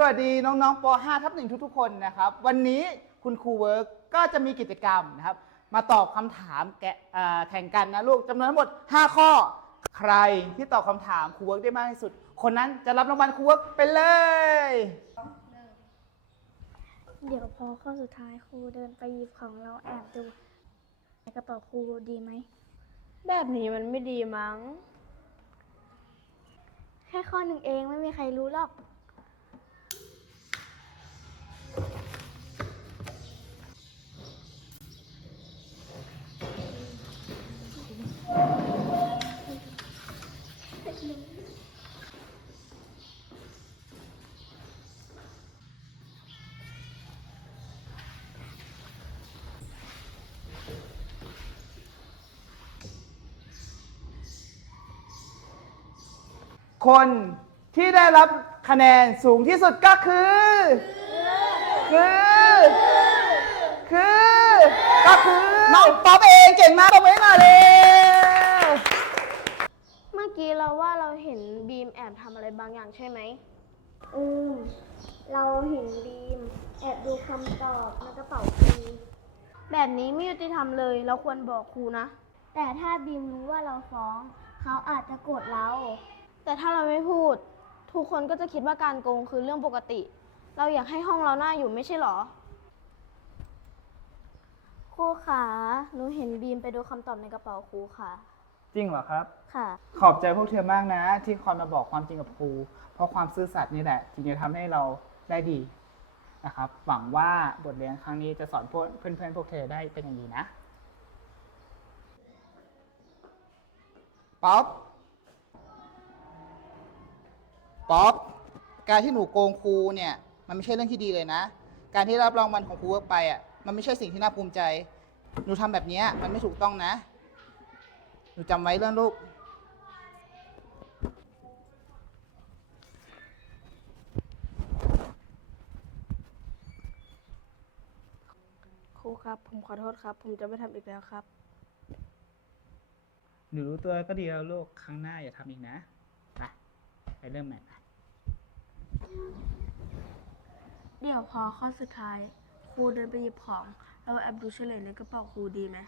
สวัสดีน้องๆป .5 ทับหนึ่งทุกๆ คนนะครับ วันนี้คุณครูเวิร์กก็จะมีกิจกรรมนะครับ มาตอบคำถามแกะอ่าแข่งกันนะลูกจำนวนทั้งหมด 5 ข้อ ใครที่ตอบคำถามครูเวิร์กได้มากที่สุด คนนั้นจะรับรางวัลครูเวิร์กไปเลย เดี๋ยวพอข้อสุดท้ายครูเดินไปหยิบของเราแอบดูในกระเป๋าครูดีไหม แบบนี้มันไม่ดีมั้ง แค่ข้อหนึ่งเองไม่มีใครรู้หรอก คนที่ได้รับคะแนนสูงที่สุดก็คือ คือ คือ ก็คือน้องป๊อปเองเก่งมากตบมือให้หน่อยเลยเมื่อกี้เราว่าเราเห็นบีมแอบทำอะไรบางอย่างใช่ไหม อืม เราเห็นบีม แอบดูคำตอบในกระเป๋าครูแบบนี้ไม่ยุติธรรมเลย เราควรบอกครูนะ แต่ถ้าบีมรู้ว่าเราฟ้อง เขาอาจจะโกรธเรา แต่ถ้าเราไม่พูด ทุกคนก็จะคิดว่าการโกงคือเรื่องปกติ เราอยากให้ห้องเราหน้าอยู่ไม่ใช่หรอ ครูขาหนูเห็นบีมไปดูคำตอบในกระเป๋าครูค่ะ จริงเหรอครับ ค่ะ ขอบใจพวกเธอมากนะ ที่คอยมาบอกความจริงกับครู เพราะความซื่อสัตย์นี่แหละถึงจะทำให้เราได้ดีนะครับ หวังว่าบทเรียนครั้งนี้จะสอนพวกเพื่อนๆพวกเธอได้เป็นอย่างดีนะ ป๊อป ป๊อปการที่หนูโกงครูเนี่ย มันไม่ใช่เรื่องที่ดีเลยนะ การที่รับรางวัลของครูไปอะมันไม่ใช่สิ่งที่น่าภูมิใจ หนูทำแบบเนี้ยมันไม่ถูกต้องนะ หนูจำไว้เรื่องลูกครูครับ ผมขอโทษครับ ผมจะไม่ทำอีกแล้วครับ หนูรู้ตัวก็ดีแล้วลูก ครั้งหน้าอย่าทำอีกนะ ไป ไปเริ่มใหม่ไป เดี๋ยวพอข้อสุดท้ายครูเดินไปหยิบของเราแอบดูเฉลยในกระเป๋าครูดีไหม